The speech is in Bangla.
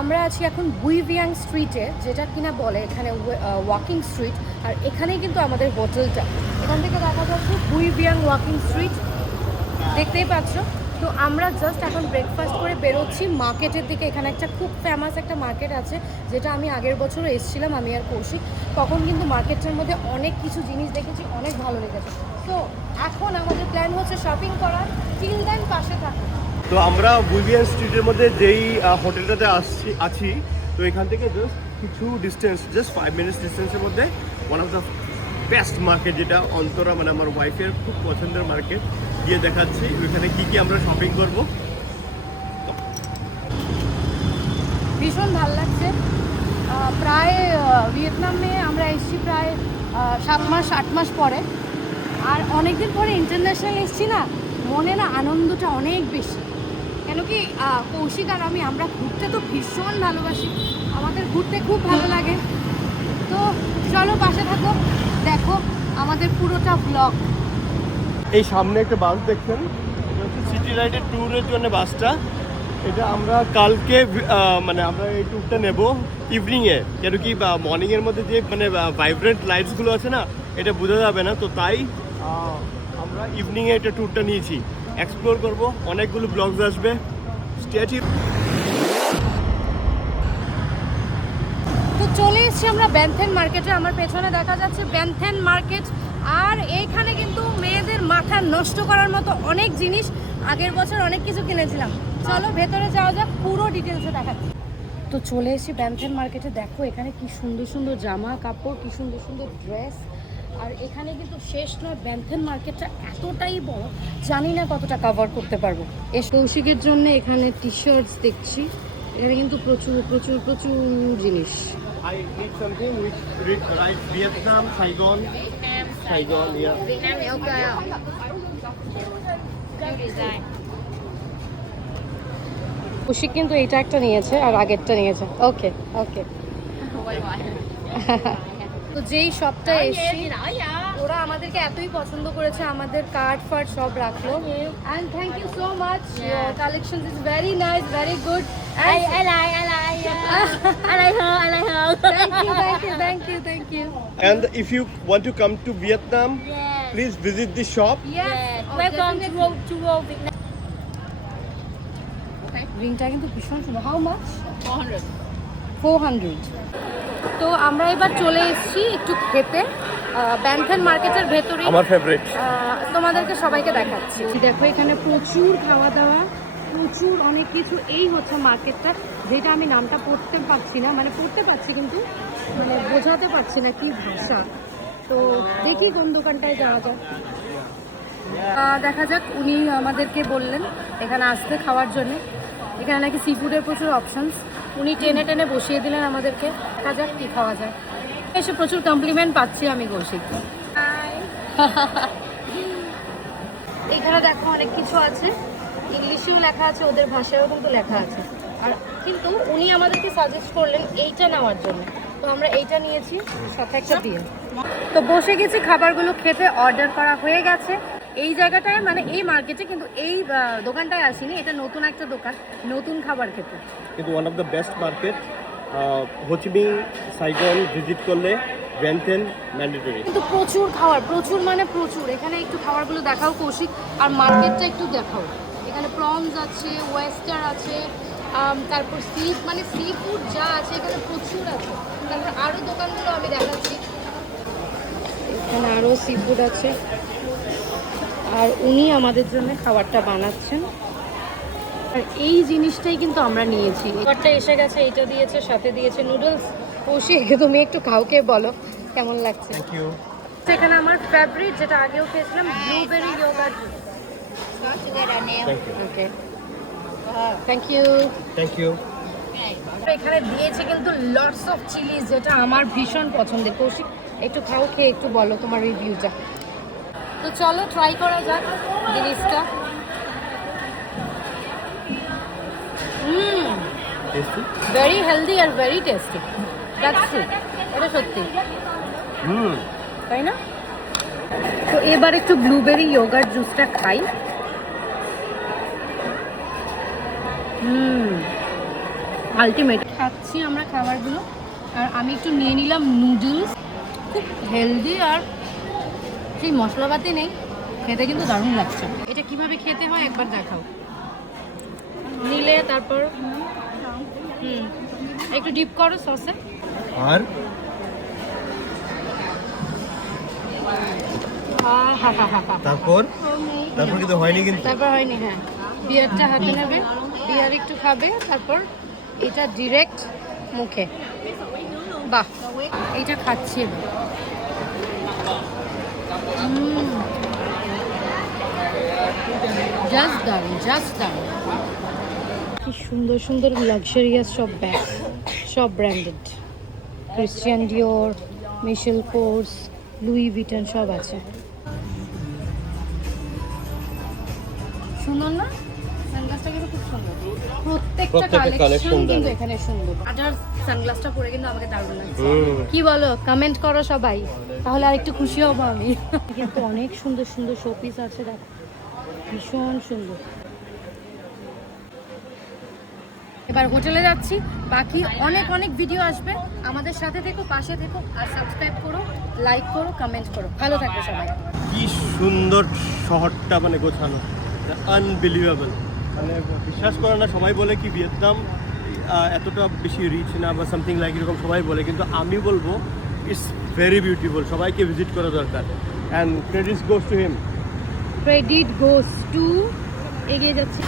আমরা আছি এখন বুইভিয়াং স্ট্রিটে, যেটা কিনা বলে এখানে ওয়াকিং স্ট্রিট। আর এখানেই কিন্তু আমাদের হোটেলটা, এখান থেকে দেখা যাচ্ছে বুইভিয়াং ওয়াকিং স্ট্রিট, দেখতেই পাচ্ছ। তো আমরা জাস্ট এখন ব্রেকফাস্ট করে বেরোচ্ছি মার্কেটের দিকে। এখানে একটা খুব ফেমাস একটা মার্কেট আছে, যেটা আমি আগের বছরও এসেছিলাম, আমি আর কৌশিক। তখন কিন্তু মার্কেটটার মধ্যে অনেক কিছু জিনিস দেখেছি, অনেক ভালো লেগেছে। তো এখন আমাদের প্ল্যান হচ্ছে শপিং করার। টিল দেন পাশে থাকুন। তো আমরা বুইভিয়ান স্ট্রিটের মধ্যে যেই হোটেলটাতে আছি, তো এখান থেকে জাস্ট কিছু ডিস্টেন্স, জাস্ট 5 মিনিটস ডিস্টেন্সের মধ্যে one of the best market, যেটা অন্তরা মানে আমার ওয়াইফের খুব পছন্দের মার্কেট, গিয়ে দেখাচ্ছি ওইখানে কী কী আমরা শপিং করব। ভীষণ ভালো লাগছে। প্রায় ভিয়েতনামে আমরা এসেছি প্রায় 7 মাস 8 মাস পরে। আর অনেকদিন পরে ইন্টারন্যাশনাল এসেছি না, মনে না আনন্দটা অনেক বেশি। কেন কি কৌশিক আর আমরা ঘুরতে তো ভীষণ ভালোবাসি, আমাদের ঘুরতে খুব ভালো লাগে। তো চলো পাশে থাকো, দেখো আমাদের পুরোটা ব্লগ। এই সামনে একটা বাস দেখছেন, এটা হচ্ছে সিটি রাইডের ট্যুরের জন্য বাসটা। এটা আমরা কালকে মানে আমরা এই ট্যুরটা নেব ইভিনিংয়ে, কেন কি মর্নিংয়ের মধ্যে যে মানে ভাইব্রেন্ট লাইটসগুলো আছে না, এটা বোঝা যাবে না। তো তাই আমরা ইভিনিংয়ে এটা ট্যুরটা নিয়েছি, এক্সপ্লোর করব, অনেকগুলো ব্লগস আসবে। Stay tuned. তো চলে এসেছি আমরা ব্যানথেন মার্কেটে। আমার পেছনে দেখা যাচ্ছে ব্যানথেন মার্কেট। আর এইখানে কিন্তু মেয়েদের মাথা নষ্ট করার মতো অনেক জিনিস, আগের বছর অনেক কিছু কিনেছিলাম। চলো ভেতরে যাওয়া যাক, পুরো ডিটেলসে দেখাচ্ছি। তো চলে এসেছি ব্যানথেন মার্কেটে। দেখো এখানে কি সুন্দর সুন্দর জামা কাপড়, কি সুন্দর সুন্দর ড্রেস। আর এখানে কিন্তু শেষ নয়, ব্যানথেন মার্কেটটা এতটাই বড়, জানি না কতটা কভার করতে পারবো। এই কৌশিকের জন্য এখানে টি শার্টস দেখছি, এখানে কিন্তু প্রচুর প্রচুর প্রচুর জিনিস। I need something which writes Vietnam, Saigon, yeah. Vietnam thì ok không? New design. Kaushik কিন্তু এইটা একটা নিয়েছে আর আগেরটা নিয়েছে। ওকে ওকে। Quay quay. তো যেই শপটা Nói এসেছি, gì nổi vậy? ওরা আমাদেরকে এতই পছন্দ করেছে, আমাদের কার্ড ফার্ড সব রাখলো। And thank you so much, your collection is very nice, very good. I like. I like her. I like her. Thank you thank you. And if you want to come to Vietnam, Yes. please visit this shop. Yes. Welcome to World Vietnam. রিংটা কিন্তু ভীষণ সুন্দর। How much? 400. 400। তো আমরা এবার চলে এসেছি একটু খেতে ব্যানথেন মার্কেটের ভেতরে। আমার ফেভারিট। তোমাদেরকে সবাইকে দেখাচ্ছি। দেখো এখানে প্রচুর খাওয়া দাওয়া, প্রচুর অনেক কিছু। এই হচ্ছে মার্কেটটা, যেটা আমি নামটা পড়তে পারছি না, মানে পড়তে পারছি কিন্তু মানে বোঝাতে পারছি না কি ভাষা। তো দেখি কোন দোকানটায় যাওয়া যায়। দেখা যাক, উনি আমাদেরকে বললেন এখানে আসতে খাওয়ার জন্য। এখানে নাকি সি ফুডের প্রচুর অপশনস, উনি টেনে টেনে বসিয়ে দিলেন আমাদেরকে। দেখা যাক কী খাওয়া যায়। এসে প্রচুর কমপ্লিমেন্ট পাচ্ছি আমি কৌশিক। এখানে দেখো অনেক কিছু আছে, ইংলিশেও লেখা আছে, ওদের ভাষায়ও কিন্তু লেখা আছে। আর কিন্তু উনি আমাদেরকে সাজেস্ট করলেন এইটা নেওয়ার জন্য, তো আমরা এইটা নিয়েছি, সাথে একটা দিয়ে। তো বসে গেছি খাবারগুলো খেতে, অর্ডার করা হয়ে গেছে। এই জায়গাটায় মানে এই মার্কেটে, কিন্তু এই দোকানটায় আসিনি, এটা নতুন একটা দোকান, নতুন খাবার খেতে। কিন্তু one of the best market. Ho Chi Minh Saigon visit করলে ভ্যানথেন ম্যান্ডেটরি। কিন্তু প্রচুর খাবার, প্রচুর মানে প্রচুর। এখানে একটু খাবারগুলো দেখাও কৌশিক, আর মার্কেটটা একটু দেখাও। এখানে প্রনস আছে, ওয়েস্টার আছে, তারপর সি ফুড যা আছে এখানে প্রচুর আছে। তারপর আরও দোকানগুলো আমি দেখাচ্ছি, এখানে আরও সি ফুড আছে। আর উনি আমাদের জন্য খাবারটা বানাচ্ছেন। আর এই জিনিসটাই কিন্তু আমরা নিয়েছি। খাবারটা এসে গেছে, এইটা দিয়েছে, সাথে দিয়েছে নুডলস। কৌশিক তুমি একটু খাওকে বলো কেমন লাগছে। Thank you. এখানে আমার ফেভারিট, যেটা আগেও খেয়েছিলাম, blueberry yogurt. Got together now. Thank you. Okay thank you. Thank you. এখানে দিয়েছে কিন্তু লটস অফ চিলিজ, যেটা আমার ভীষণ পছন্দের। কৌশিক একটু খাও, খেয়ে একটু বলো তোমার রিভিউটা। তো চলো ট্রাই করা যাক জিনিসটা। Tasty. Very healthy are very tasty, that's true, এটা সত্যি, তাই না? তো এবার একটু ব্লুবেরি ইয়োগার্ট জুসটা খাই। আলটিমেট। খাচ্ছি আমরা খাবারগুলো, আর আমি একটু নিয়ে নিলাম নুডলস। খুব হেলদি আর সেই মশলাপাতি নেই, খেতে কিন্তু দারুণ লাগছে। এটা কিভাবে খেতে হয় একবার দেখাও। নিলে তারপর একটু ডিপ করো সসে। আর তারপর কিন্তু হয়নি, কিন্তু তারপর হয়নি। হ্যাঁ, বিয়ারটা হাতে নেবে, বিয়ার একটু খাবে, তারপর এটা ডিরেক্ট মুখে। বাহ, এইটা খাচ্ছি এবার। জাস্ট দারুণ, জাস্ট দারুণ। কি সুন্দর সুন্দর লাক্সারিয়াস সব ব্যাগ, সব ব্র্যান্ডেড। ক্রিশ্চিয়ান ডিওর, মিশেল কোর্স, লুই ভিটন সব আছে। সুন্দর না? সানগ্লাসটা কিন্তু খুব সুন্দর। প্রত্যেকটা কালেকশন কিন্তু এখানে সুন্দর। আদার সানগ্লাসটা পরে কিন্তু আমাকে দারুণ লাগছে। কি বলো? কমেন্ট করো সবাই, তাহলে আর একটু খুশি হব আমি। কিন্তু অনেক সুন্দর সুন্দর শোপিস আছে, দেখো ভীষণ সুন্দর। এবার হোটেলে যাচ্ছি, বাকি অনেক অনেক ভিডিও আসবে। আমাদের সাথে থেকো, পাশে থেকো, আর সাবস্ক্রাইব করো, লাইক করো, কমেন্ট করো। ভালো থাকবে সবাই। কি সুন্দর শহরটা, মানে গোছানো, আনবিলিভেবল। মানে বিশ্বাস করে না, সবাই বলে কি ভিয়েতনাম এতটা বেশি রিচ না বা সামথিং লাইক এরকম সবাই বলে, কিন্তু আমি বলবো ইটস ভেরি বিউটিফুল। সবাইকে ভিজিট করা দরকার। And credit goes to him. Credit goes to, এগিয়ে যাচ্ছি।